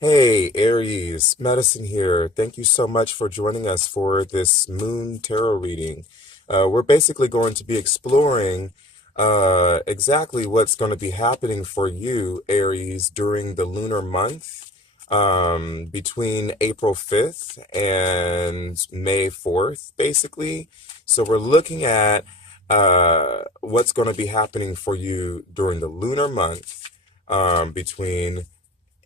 Hey, Aries, Medicine here. Thank you so much for joining us for this moon tarot reading. We're basically going to be exploring exactly what's going to be happening for you, Aries, during the lunar month between April 5th and May 4th, basically. So we're looking at what's going to be happening for you during the lunar month between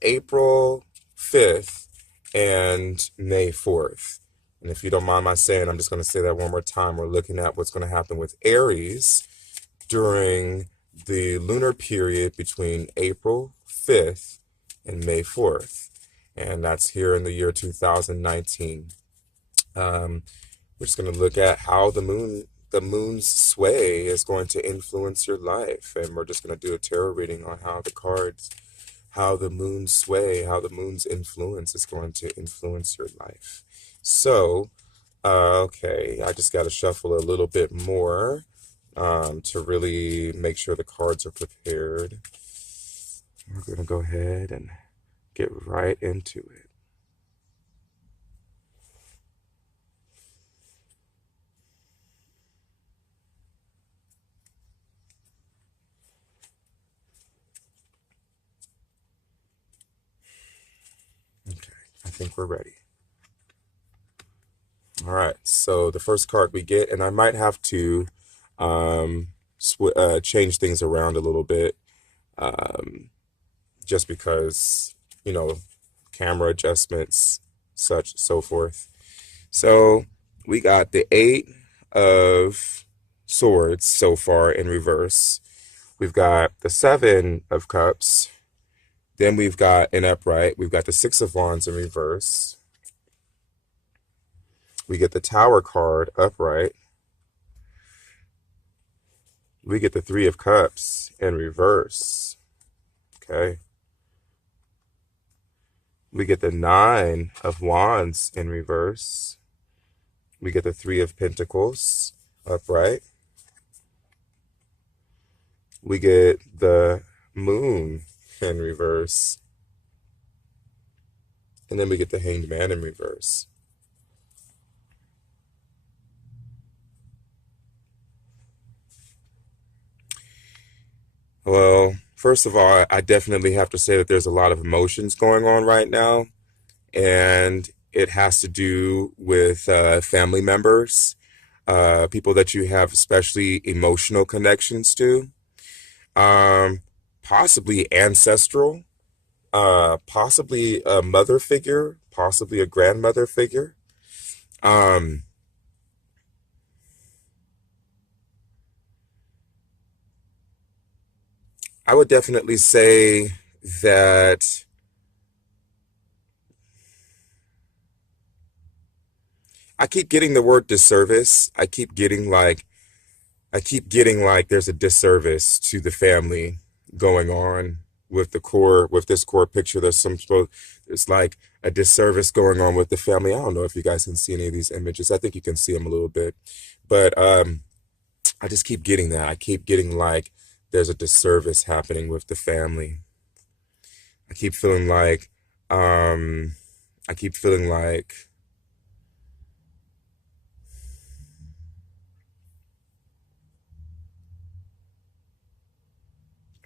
April 5th and May 4th. And if you don't mind my saying, I'm just going to say that one more time. We're looking at what's going to happen with Aries during the lunar period between April 5th and May 4th. And that's here in the year 2019. We're just going to look at how the moon's sway is going to influence your life. And we're just going to do a tarot reading on how the cards how the moon's sway, how the moon's influence is going to influence your life. So, okay, I just got to shuffle a little bit more to really make sure the cards are prepared. We're going to go ahead and get right into it. Okay, I think we're ready. All right, so the first card we get, and I might have to change things around a little bit um, just because, you know, camera adjustments, such so forth. So we got the Eight of Swords so far in reverse. We've got the Seven of Cups. Then we've got an upright. We've got the Six of Wands in reverse. We get the Tower card upright. We get the Three of Cups in reverse. Okay. We get the Nine of Wands in reverse. We get the Three of Pentacles upright. We get the Moon in reverse. And then we get the Hanged Man in reverse. Well, first of all, I definitely have to say that there's a lot of emotions going on right now, and it has to do with family members, people that you have especially emotional connections to, um, possibly ancestral, possibly a mother figure, possibly a grandmother figure. Um, I would definitely say that I keep getting the word disservice. I keep getting like there's a disservice to the family going on with this core picture. There's like a disservice going on with the family. I don't know if you guys can see any of these images. I think you can see them a little bit, but I just keep getting that. I keep getting like there's a disservice happening with the family. I keep feeling like um, I keep feeling like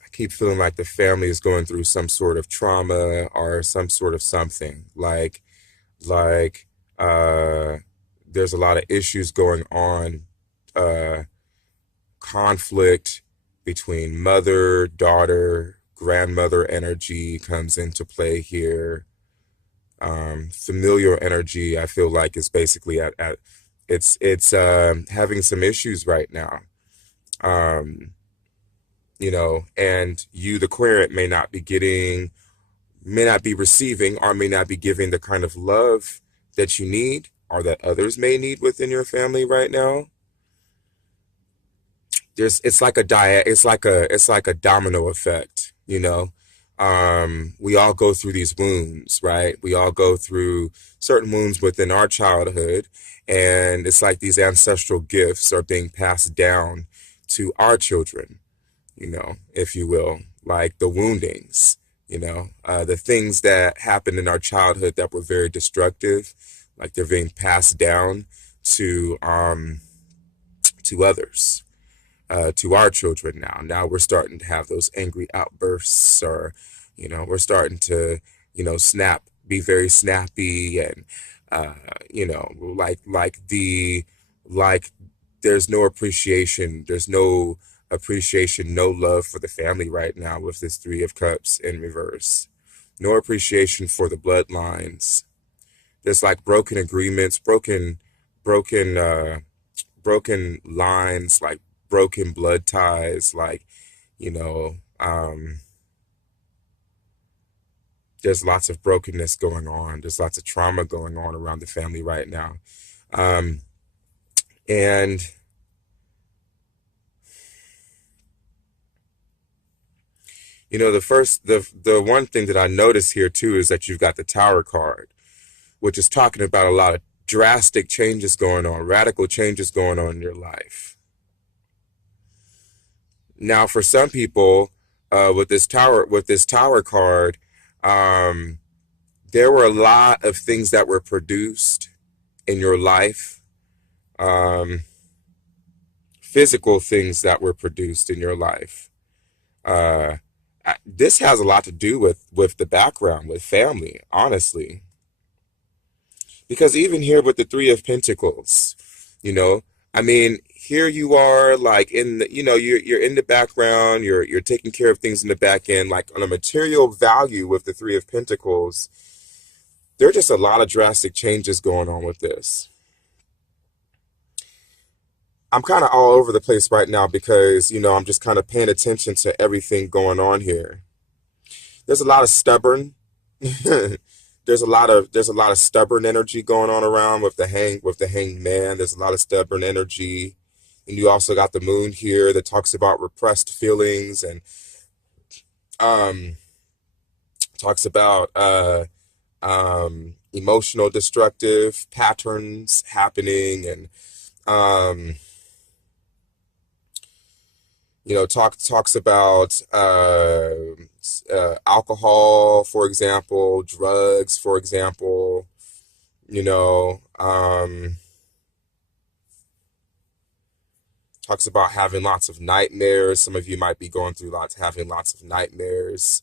I keep feeling like the family is going through some sort of trauma or some sort of something. Like uh, there's a lot of issues going on, uh, conflict between mother, daughter, grandmother energy comes into play here. Familiar energy, I feel like, is basically at it's having some issues right now. Um, and you, the querent, may not be receiving, or may not be giving the kind of love that you need or that others may need within your family right now. It's like a domino effect, we all go through these wounds, right? We all go through certain wounds within our childhood, and it's like these ancestral gifts are being passed down to our children, if you will, like the woundings, The things that happened in our childhood that were very destructive, like they're being passed down to to others, to our children now. Now we're starting to have those angry outbursts, or we're starting to be very snappy, and like there's no appreciation. There's no appreciation, no love for the family right now with this Three of Cups in reverse. No appreciation for the bloodlines. There's like broken agreements, broken, broken lines, like broken blood ties, like, you know, um, there's lots of brokenness going on. There's lots of trauma going on around the family right now. Um, and the one thing that I notice here too is that you've got the Tower card, which is talking about a lot of drastic changes going on, radical changes going on in your life. Now, for some people, with this Tower card, um, there were a lot of things that were produced in your life, um, physical things that were produced in your life. Uh, this has a lot to do with the background, with family, honestly. Because even here with the Three of Pentacles, you know, I mean, here you are, like in the, you're in the background, you're taking care of things in the back end, like on a material value with the Three of Pentacles. There are just a lot of drastic changes going on with this. I'm kind of all over the place right now because, I'm just kind of paying attention to everything going on here. There's a lot of stubborn there's a lot of stubborn energy going on around with the hanged man. There's a lot of stubborn energy. And you also got the moon here that talks about repressed feelings, and um talks about emotional destructive patterns happening, and um talks about alcohol, for example, drugs, for example. you know um Talks about having lots of nightmares. Some of you might be going through having lots of nightmares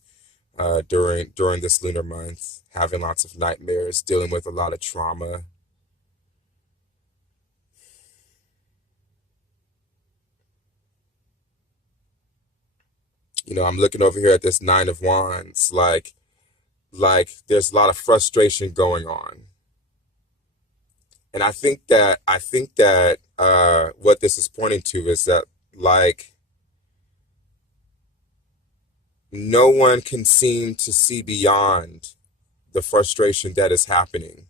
during this lunar month, having lots of nightmares, dealing with a lot of trauma. I'm looking over here at this Nine of Wands, like there's a lot of frustration going on. And I think that what this is pointing to is that, like, no one can seem to see beyond the frustration that is happening.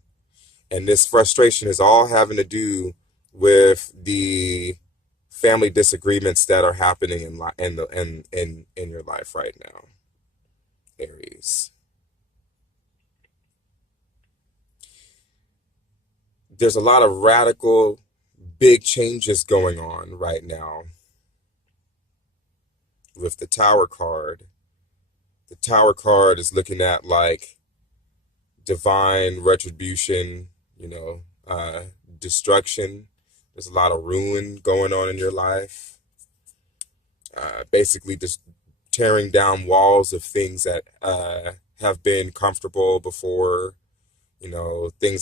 And this frustration is all having to do with the family disagreements that are happening in your life right now, Aries. There's a lot of radical, big changes going on right now with the Tower card. The Tower card is looking at like divine retribution, destruction. There's a lot of ruin going on in your life. Basically, just tearing down walls of things that have been comfortable before.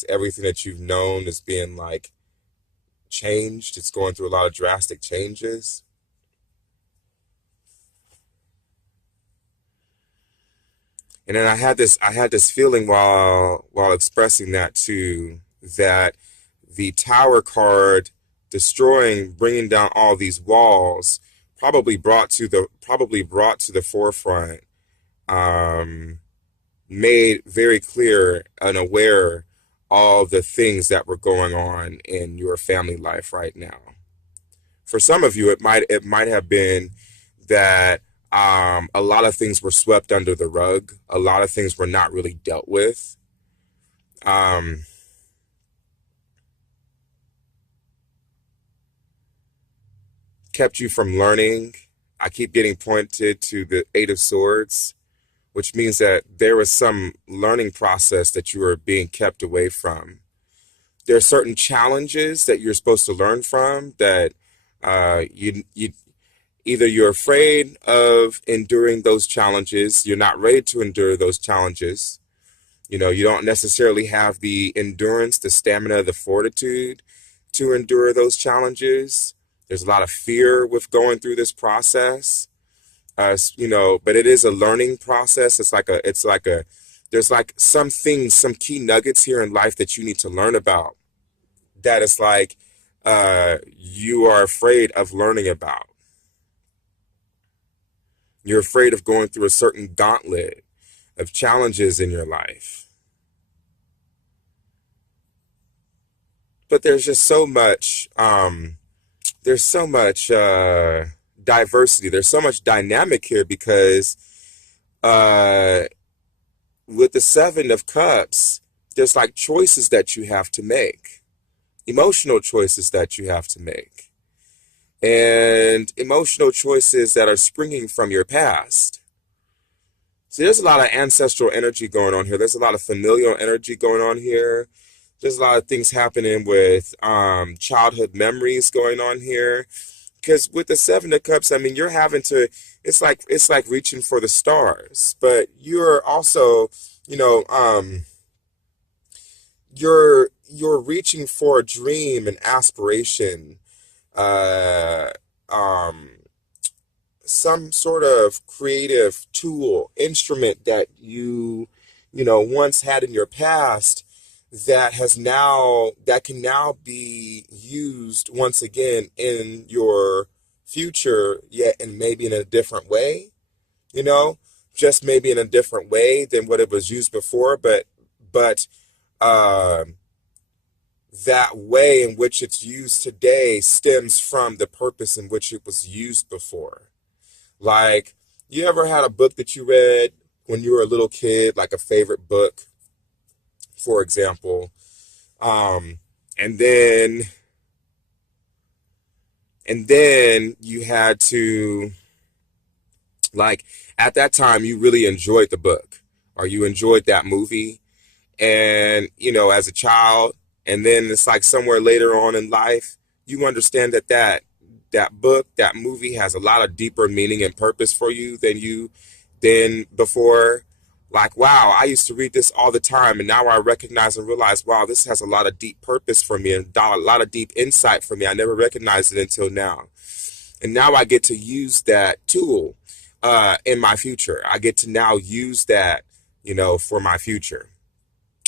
Everything that you've known is being like changed. It's going through a lot of drastic changes. And then I had this feeling while expressing that too, that the Tower card destroying, bringing down all these walls, probably brought to the forefront, um, made very clear and aware all the things that were going on in your family life right now. For some of you, it might have been that a lot of things were swept under the rug. A lot of things were not really dealt with. Um, Kept you from learning. I keep getting pointed to the Eight of Swords, which means that there was some learning process that you were being kept away from. There are certain challenges that you're supposed to learn from that you either you're afraid of enduring those challenges, you're not ready to endure those challenges. You don't necessarily have the endurance, the stamina, the fortitude to endure those challenges. There's a lot of fear with going through this process. But it is a learning process. There's like some things, some key nuggets here in life that you need to learn about that it's like you are afraid of learning about. You're afraid of going through a certain gauntlet of challenges in your life. But there's so much diversity. There's so much dynamic here because uh, with the Seven of Cups, there's like choices that you have to make, emotional choices that you have to make, and emotional choices that are springing from your past. So there's a lot of ancestral energy going on here. There's a lot of familial energy going on here. There's a lot of things happening with childhood memories going on here. Because with the Seven of Cups, I mean, you're having to. It's like reaching for the stars, but you're also, you know, you're reaching for a dream, an aspiration, uh, um, some sort of creative tool, instrument that once had in your past that can now be used once again in your future, yet and maybe in a different way, you know, just maybe in a different way than what it was used before, but um that way in which it's used today stems from the purpose in which it was used before. Like, you ever had a book that you read when you were a little kid, like a favorite book, for example, um, and then you had to, like, at that time you really enjoyed the book or you enjoyed that movie, and as a child, and then it's like somewhere later on in life you understand that book, that movie has a lot of deeper meaning and purpose for you than before. Like, wow, I used to read this all the time, and now I recognize and realize, wow, this has a lot of deep purpose for me and a lot of deep insight for me. I never recognized it until now, and now I get to use that tool in my future. I get to now use that, for my future.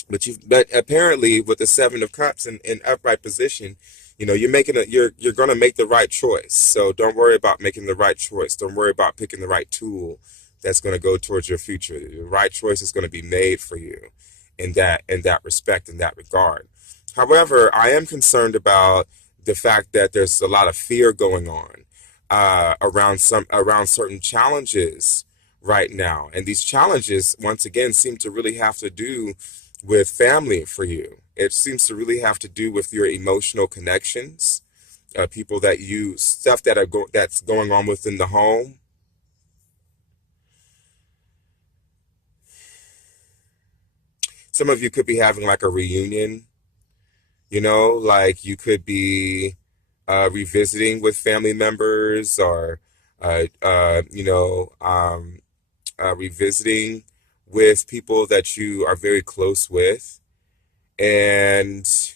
But apparently with the Seven of Cups in upright position, you're gonna make the right choice. So don't worry about making the right choice. Don't worry about picking the right tool that's gonna go towards your future. The right choice is gonna be made for you in that respect, in that regard. However, I am concerned about the fact that there's a lot of fear going on around certain challenges right now, and these challenges once again seem to really have to do with family for you. It seems to really have to do with your emotional connections, people that you stuff that's going on within the home. Some of you could be having like a reunion, like you could be revisiting with family members or revisiting with people that you are very close with, and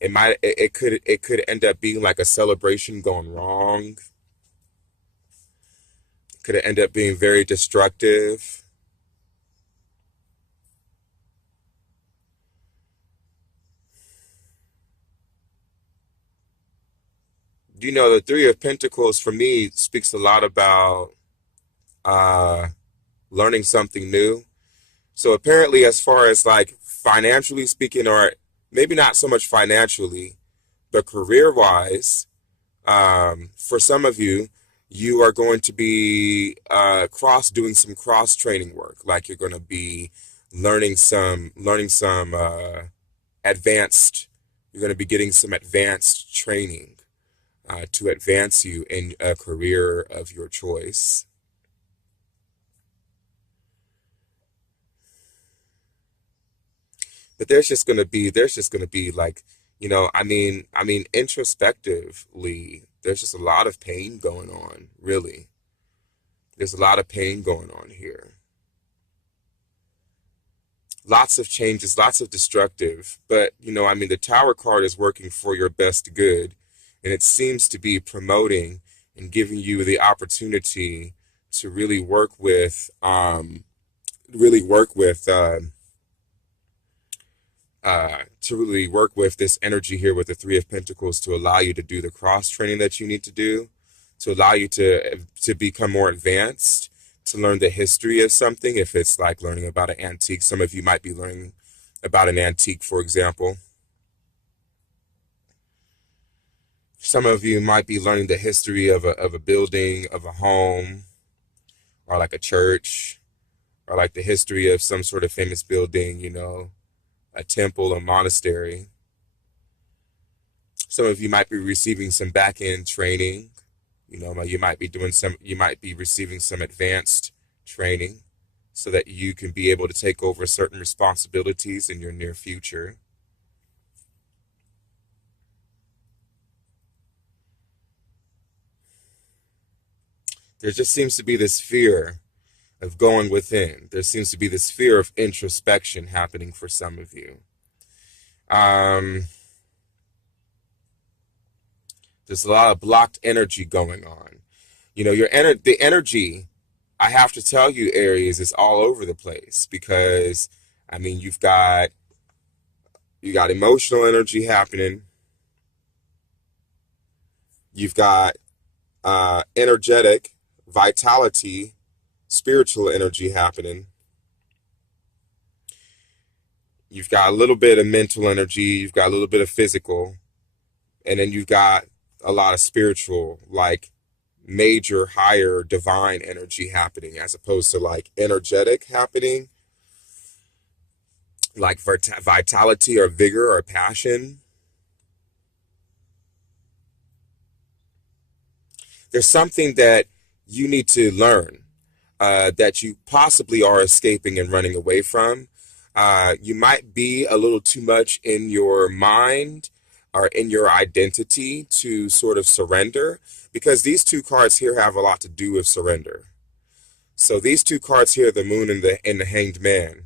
it could end up being like a celebration gone wrong. Could it end up being very destructive? The Three of Pentacles for me speaks a lot about uh, learning something new. So apparently, as far as like financially speaking, or maybe not so much financially, but career wise, for some of you, you are going to be doing some cross training work. Like, you're going to be learning some advanced. You're going to be getting some advanced training to advance you in a career of your choice. But there's just gonna be like, introspectively, there's just a lot of pain going on, really. There's a lot of pain going on here. Lots of changes, lots of destructive. But, the Tower card is working for your best good. And it seems to be promoting and giving you the opportunity to really work with, to really work with this energy here with the Three of Pentacles to allow you to do the cross training that you need to do, to allow you to become more advanced, to learn the history of something. If it's like learning about an antique, some of you might be learning about an antique, for example. Some of you might be learning the history of a building, of a home, or like a church, or like the history of some sort of famous building, a temple, a monastery. Some of you might be receiving some back end training. You might be receiving some advanced training so that you can be able to take over certain responsibilities in your near future. There just seems to be this fear of going within. There seems to be this fear of introspection happening for some of you. There's a lot of blocked energy going on. The energy, I have to tell you, Aries, is all over the place because, you got emotional energy happening. You've got energetic vitality, spiritual energy happening. You've got a little bit of mental energy. You've got a little bit of physical. And then you've got a lot of spiritual, like major, higher, divine energy happening as opposed to like energetic happening, like vitality or vigor or passion. There's something that you need to learn that you possibly are escaping and running away from. You might be a little too much in your mind or in your identity to sort of surrender, because these two cards here have a lot to do with surrender. So these two cards here, the Moon and the Hanged Man,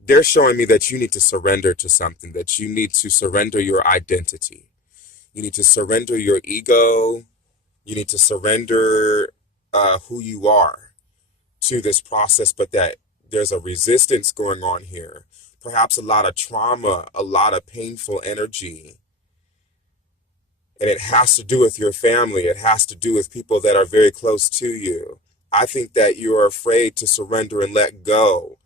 they're showing me that you need to surrender to something, that you need to surrender your identity. You need to surrender your ego. You need to surrender who you are to this process, but that there's a resistance going on here. Perhaps a lot of trauma, a lot of painful energy. And it has to do with your family. It has to do with people that are very close to you. I think that you are afraid to surrender and let go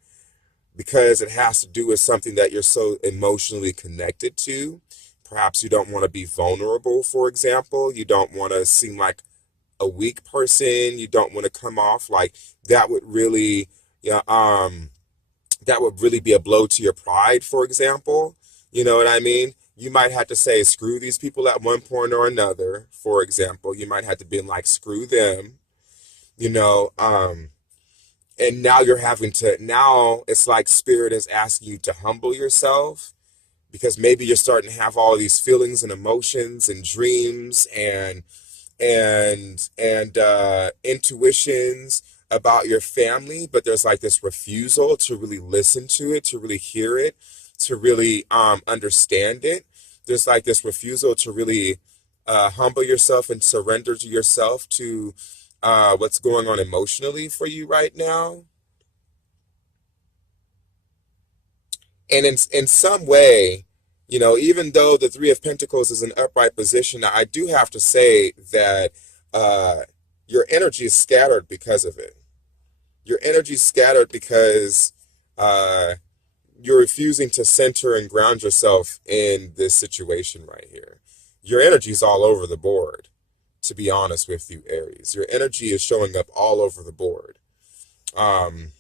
because it has to do with something that you're so emotionally connected to. Perhaps you don't want to be vulnerable, for example. You don't want to seem like a weak person. You don't want to come off like that would really, yeah, that would really be a blow to your pride, for example. You know what I mean? You might have to say, screw these people at one point or another, for example. You might have to be like, screw them, you know. And now now it's like spirit is asking you to humble yourself because maybe you're starting to have all these feelings and emotions and dreams and intuitions about your family, but there's like this refusal to really listen to it, to really hear it, to really understand it. There's like this refusal to really humble yourself and surrender to yourself to what's going on emotionally for you right now. And in some way, even though the Three of Pentacles is an upright position, I do have to say that uh, your energy is scattered because of it. Your energy is scattered because uh, you're refusing to center and ground yourself in this situation right here. Your energy is all over the board, to be honest with you, Aries. Your energy is showing up all over the board. Um,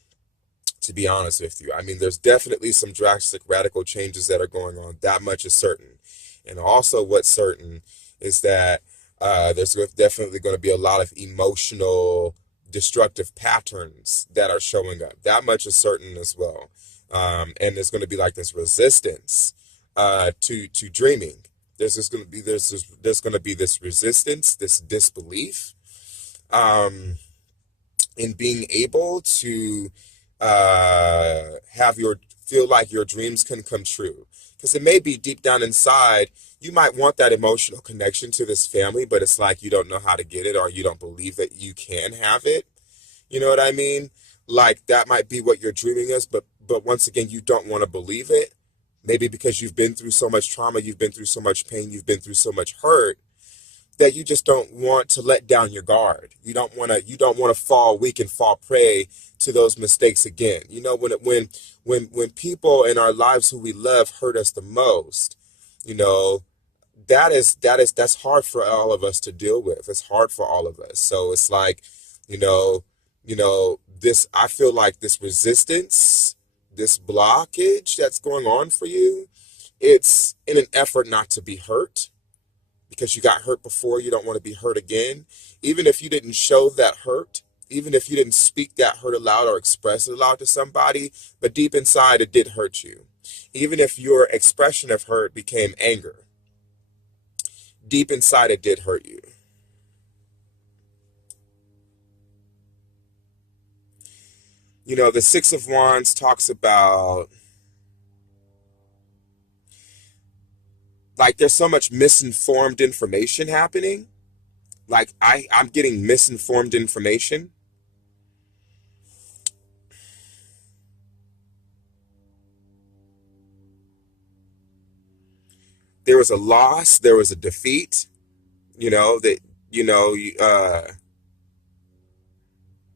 to be honest with you. I mean, there's definitely some drastic, radical changes that are going on. That much is certain. And also, what's certain is that there's definitely going to be a lot of emotional, destructive patterns that are showing up. That much is certain as well. And there's going to be like this resistance to dreaming. There's going to be this resistance, this disbelief, um, in being able to have your feel like your dreams can come true. Because it may be deep down inside, you might want that emotional connection to this family, but it's like you don't know how to get it, or you don't believe that you can have it. You know what I mean? Like that might be what you're dreaming is, but once again, you don't want to believe it. Maybe because you've been through so much trauma, you've been through so much pain, you've been through so much hurt that you just don't want to let down your guard. You don't want to fall weak and fall prey to those mistakes again. You know, when people in our lives who we love hurt us the most, you know, that's hard for all of us to deal with. It's hard for all of us. So it's like, you know, this I feel like this resistance, this blockage that's going on for you, it's in an effort not to be hurt because you got hurt before, you don't want to be hurt again. Even if you didn't show that hurt, even if you didn't speak that hurt aloud or express it aloud to somebody, but deep inside it did hurt you. Even if your expression of hurt became anger, deep inside it did hurt you. You know, the Six of Wands talks about like there's so much misinformed information happening. Like I'm getting misinformed information. There was a loss, there was a defeat, you know, that you know,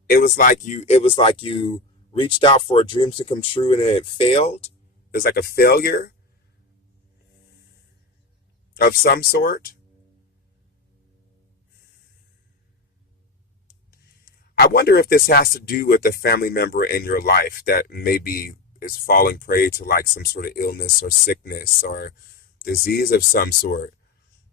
it was like you reached out for a dream to come true and it failed. There's like a failure of some sort. I wonder if this has to do with a family member in your life that maybe is falling prey to like some sort of illness or sickness or disease of some sort,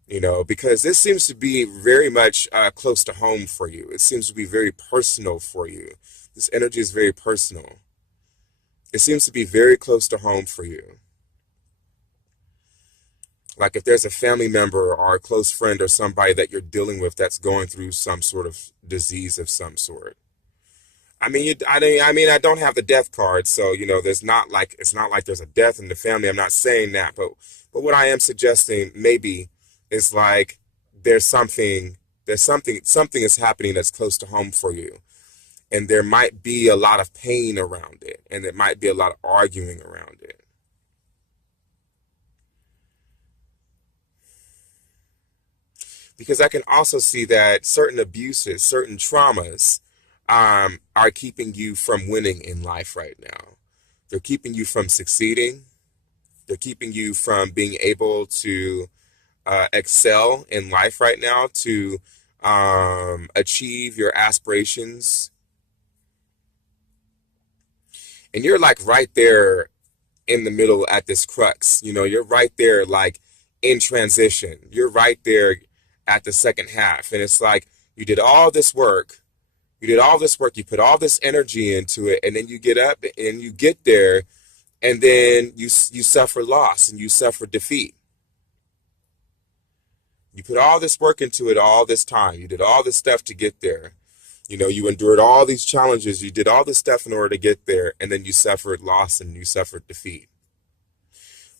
you know, because this seems to be very much close to home for you. It seems to be very personal for you. This energy is very personal. It seems to be very close to home for you. Like if there's a family member or a close friend or somebody that you're dealing with that's going through some sort of disease of some sort. I don't have the death card, so you know, there's not like it's not like there's a death in the family. I'm not saying that, but what I am suggesting maybe is like something is happening that's close to home for you, and there might be a lot of pain around it, and there might be a lot of arguing around it. Because I can also see that certain abuses, certain traumas, are keeping you from winning in life right now. They're keeping you from succeeding. They're keeping you from being able to excel in life right now, to achieve your aspirations. And you're like right there in the middle at this crux. You know, you're right there, like in transition. You're right there at the second half. And it's like you did all this work. You did all this work. You put all this energy into it. And then you get up and you get there. And then you suffer loss and you suffer defeat. You put all this work into it all this time. You did all this stuff to get there. You know, you endured all these challenges. You did all this stuff in order to get there. And then you suffered loss and you suffered defeat.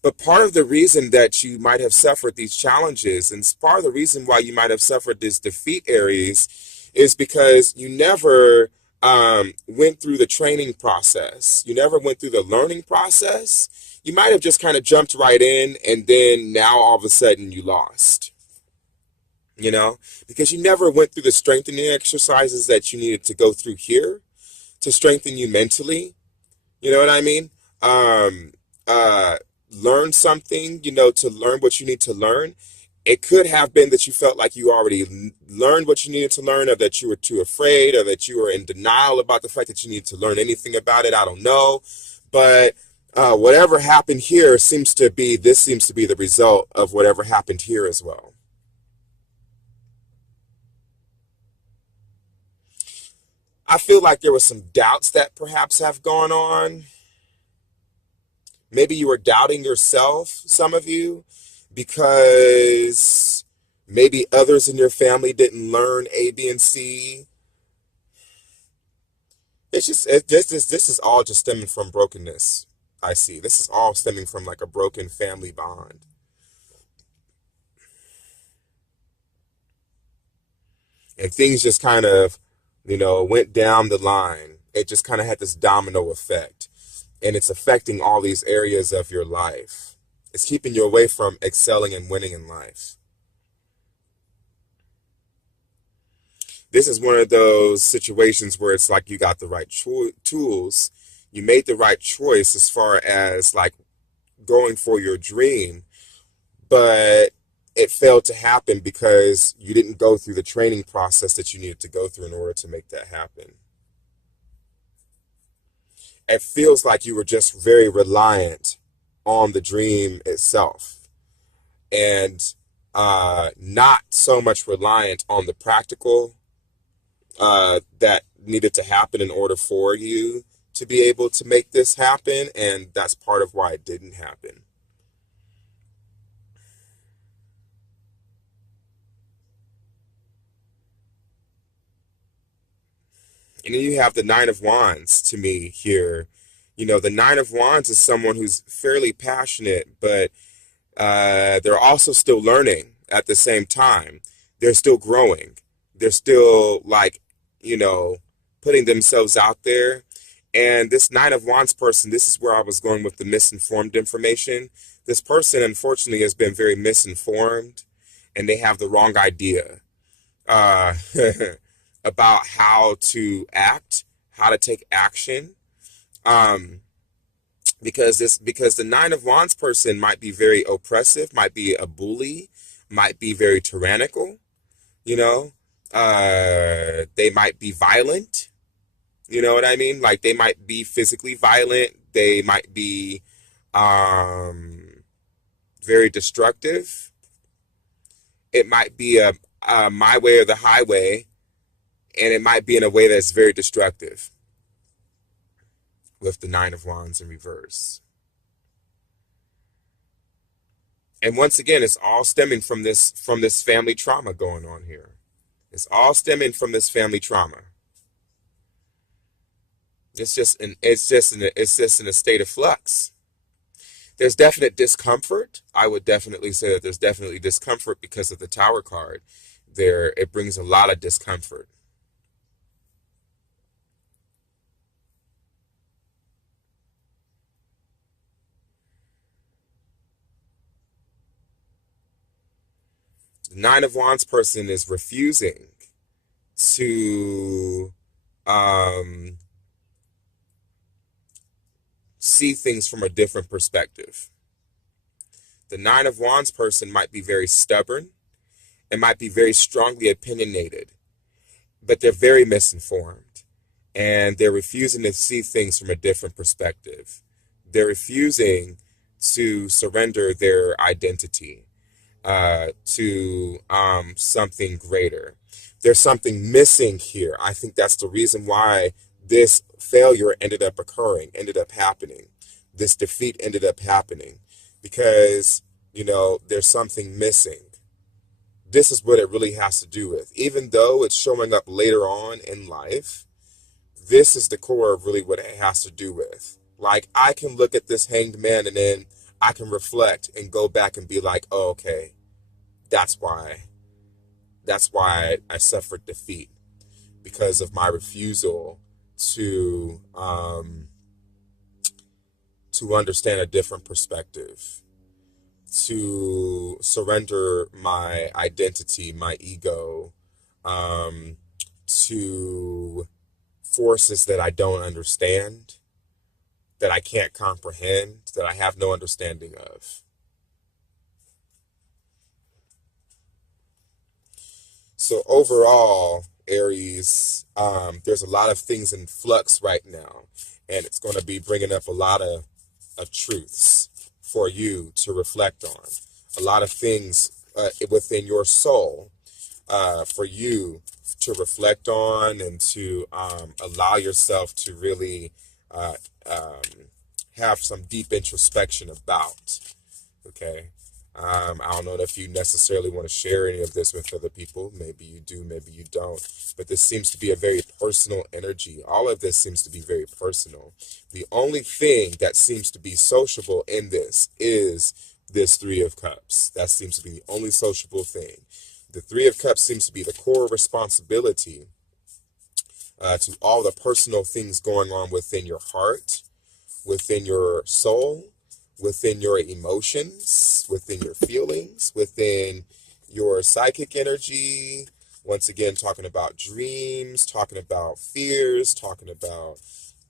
But part of the reason that you might have suffered these challenges, and part of the reason why you might have suffered this defeat, Aries, is because you never went through the training process. You never went through the learning process. You might have just kind of jumped right in, and then now all of a sudden you lost. You know, because you never went through the strengthening exercises that you needed to go through here to strengthen you mentally. You know what I mean? Um, uh, Learn something, you know, to learn what you need to learn. It could have been that you felt like you already learned what you needed to learn, or that you were too afraid, or that you were in denial about the fact that you needed to learn anything about it. I don't know. But whatever happened here seems to be the result of whatever happened here as well. I feel like there were some doubts that perhaps have gone on. Maybe you were doubting yourself, some of you, because maybe others in your family didn't learn A, B, and C. This is all just stemming from brokenness. I see. This is all stemming from like a broken family bond. And things just kind of, went down the line. It just kind of had this domino effect. And it's affecting all these areas of your life. It's keeping you away from excelling and winning in life. This is one of those situations where it's like you got the right tools. You made the right choice as far as like going for your dream, but it failed to happen because you didn't go through the training process that you needed to go through in order to make that happen. It feels like you were just very reliant on the dream itself and not so much reliant on the practical that needed to happen in order for you to be able to make this happen. And that's part of why it didn't happen. And then you have the Nine of Wands to me here. The Nine of Wands is someone who's fairly passionate, but they're also still learning at the same time. They're still growing. They're still like, you know, putting themselves out there. And this Nine of Wands person, this is where I was going with the misinformed information. This person, unfortunately, has been very misinformed and they have the wrong idea uh, about how to act, how to take action. Um, because the Nine of Wands person might be very oppressive, might be a bully, might be very tyrannical, you know. They might be violent, you know what I mean? Like they might be physically violent, they might be um very destructive. It might be a my way or the highway, and it might be in a way that's very destructive with the Nine of Wands in reverse. And once again, it's all stemming from this family trauma going on here. It's all stemming from this family trauma. It's just in a state of flux. There's definite discomfort. I would definitely say that there's definitely discomfort because of the Tower card. There, it brings a lot of discomfort. The Nine of Wands person is refusing to um, see things from a different perspective. The Nine of Wands person might be very stubborn and might be very strongly opinionated, but they're very misinformed and they're refusing to see things from a different perspective. They're refusing to surrender their identity to something greater. There's something missing here. I think that's the reason why this failure ended up occurring, ended up happening. This defeat ended up happening because, there's something missing. This is what it really has to do with. Even though it's showing up later on in life, this is the core of really what it has to do with. Like, I can look at this hanged man and then I can reflect and go back and be like, oh, okay, that's why. That's why I suffered defeat because of my refusal to understand a different perspective, to surrender my identity, my ego, um, to forces that I don't understand, that I can't comprehend, that I have no understanding of. So overall, Aries, there's a lot of things in flux right now, and it's going to be bringing up a lot of truths for you to reflect on. A lot of things within your soul for you to reflect on and to allow yourself to really uh, um, have some deep introspection about. Okay. I don't know if you necessarily want to share any of this with other people. Maybe you do, maybe you don't. But this seems to be a very personal energy. All of this seems to be very personal. The only thing that seems to be sociable in this is this Three of Cups. That seems to be the only sociable thing. The Three of Cups seems to be the core responsibility to all the personal things going on within your heart, within your soul, within your emotions, within your feelings, within your psychic energy. Once again, talking about dreams, talking about fears, talking about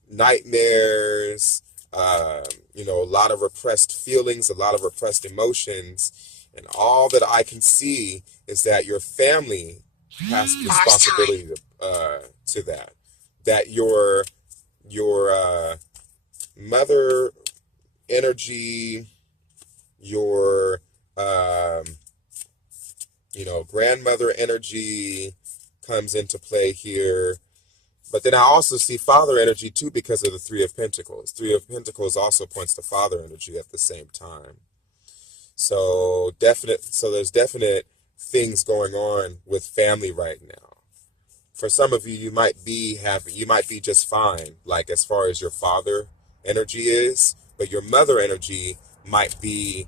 nightmares, a lot of repressed feelings, a lot of repressed emotions. And all that I can see is that your family has responsibility to that. That your mother energy, your grandmother energy comes into play here. But then I also see father energy too because of the Three of Pentacles. Three of Pentacles also points to father energy at the same time. So there's definite things going on with family right now. For some of you, you might be just fine, like as far as your father energy is, but your mother energy might be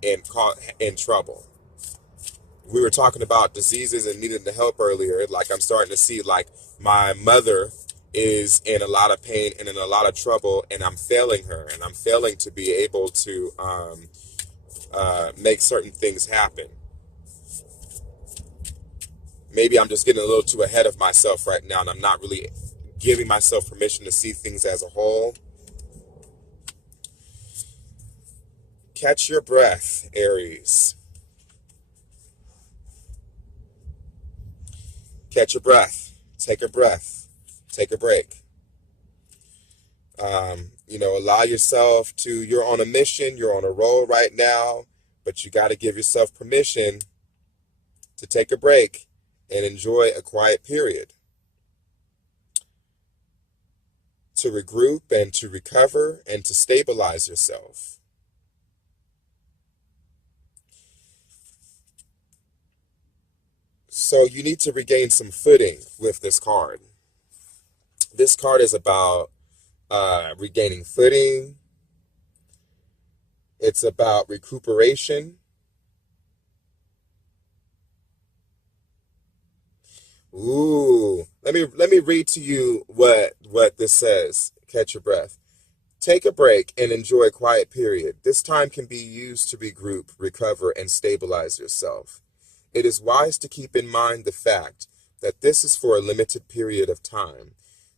in trouble. We were talking about diseases and needing the help earlier. Like I'm starting to see like my mother is in a lot of pain and in a lot of trouble, and I'm failing her, and I'm failing to be able to make certain things happen. Maybe I'm just getting a little too ahead of myself right now, and I'm not really giving myself permission to see things as a whole. Catch your breath, Aries. Catch your breath. Take a breath. Take a break. Allow yourself to, you're on a mission, you're on a roll right now, but you got to give yourself permission to take a break and enjoy a quiet period. To regroup and to recover and to stabilize yourself. So you need to regain some footing with this card. This card is about regaining footing. It's about recuperation. Ooh, let me read to you what this says. Catch your breath. Take a break and enjoy a quiet period. This time can be used to regroup, recover, and stabilize yourself. It is wise to keep in mind the fact that this is for a limited period of time.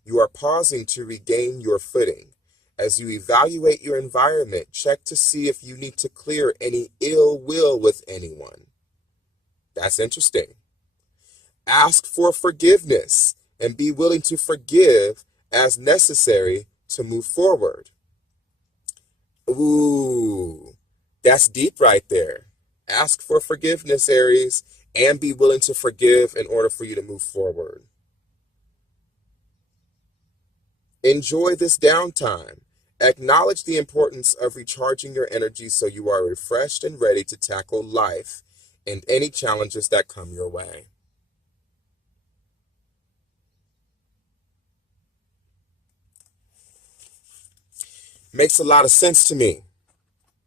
You are pausing to regain your footing. As you evaluate your environment, check to see if you need to clear any ill will with anyone. That's interesting. Ask for forgiveness and be willing to forgive as necessary to move forward. Ooh, that's deep right there. Ask for forgiveness, Aries, and be willing to forgive in order for you to move forward. Enjoy this downtime. Acknowledge the importance of recharging your energy so you are refreshed and ready to tackle life and any challenges that come your way. Makes a lot of sense to me,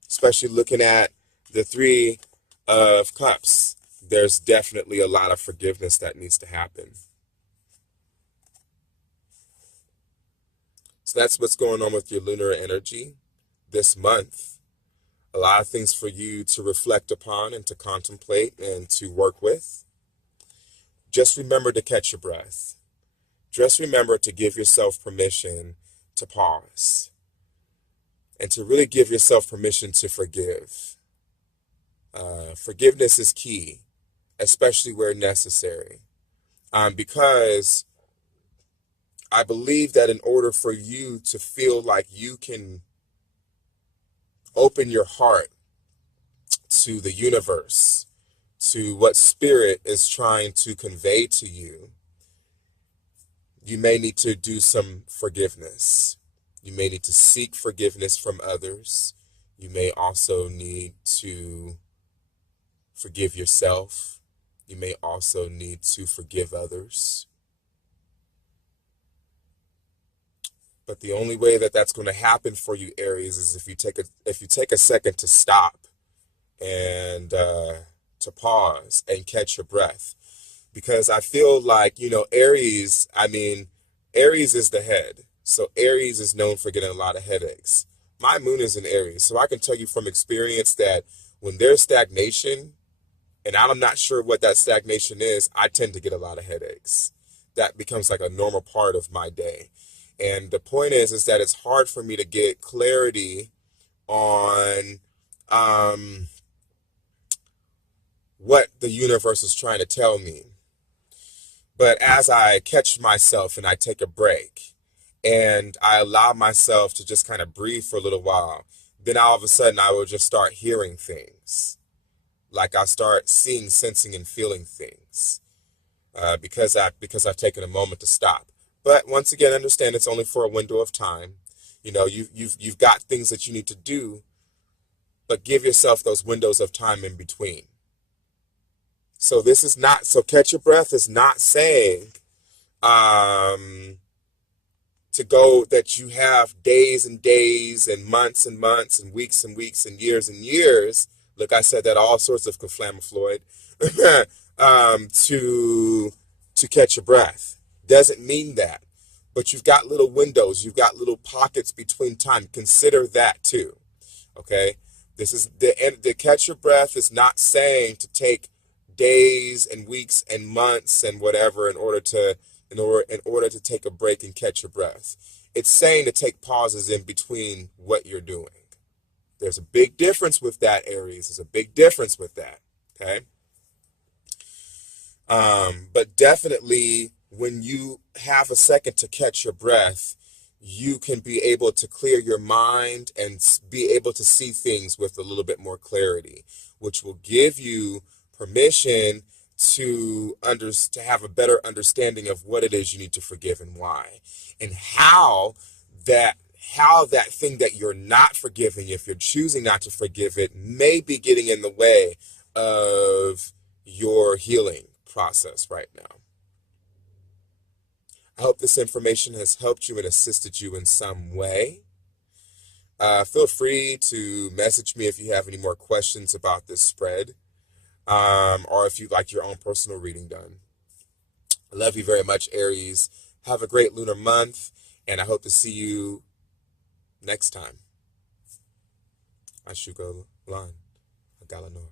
especially looking at the Three of Cups. There's definitely a lot of forgiveness that needs to happen. So that's what's going on with your lunar energy this month. A lot of things for you to reflect upon and to contemplate and to work with. Just remember to catch your breath. Just remember to give yourself permission to pause and to really give yourself permission to forgive. Forgiveness is key, especially where necessary, because I believe that in order for you to feel like you can open your heart to the universe, to what spirit is trying to convey to you, you may need to do some forgiveness. You may need to seek forgiveness from others. You may also need to forgive yourself. You may also need to forgive others. But the only way that that's going to happen for you, Aries, is if you take a second to stop and to pause and catch your breath. Because I feel like, Aries, Aries is the head. So Aries is known for getting a lot of headaches. My moon is in Aries. So I can tell you from experience that when there's stagnation, and I'm not sure what that stagnation is, I tend to get a lot of headaches. That becomes like a normal part of my day. And the point is that it's hard for me to get clarity on um, what the universe is trying to tell me. But as I catch myself and I take a break and I allow myself to just kind of breathe for a little while, then all of a sudden I will just start hearing things. Like I start seeing, sensing, and feeling things because I've taken a moment to stop. But once again, understand it's only for a window of time. You've got things that you need to do, but give yourself those windows of time in between. So catch your breath is not saying um, to go that you have days and days and months and weeks and years. Look, I said that all sorts of conflamifloid to catch your breath. Doesn't mean that. But you've got little windows, you've got little pockets between time. Consider that too. Okay? This is the catch your breath is not saying to take days and weeks and months and whatever in order to take a break and catch your breath. It's saying to take pauses in between what you're doing. There's a big difference with that, Aries. There's a big difference with that. Okay. But definitely when you have a second to catch your breath, you can be able to clear your mind and be able to see things with a little bit more clarity, which will give you permission to have a better understanding of what it is you need to forgive and why, and that how that thing that you're not forgiving, if you're choosing not to forgive it, may be getting in the way of your healing process right now. I hope this information has helped you and assisted you in some way. Feel free to message me if you have any more questions about this spread, or if you'd like your own personal reading done. I love you very much, Aries. Have a great lunar month, and I hope to see you next time. Ashuka Lan, Galanor.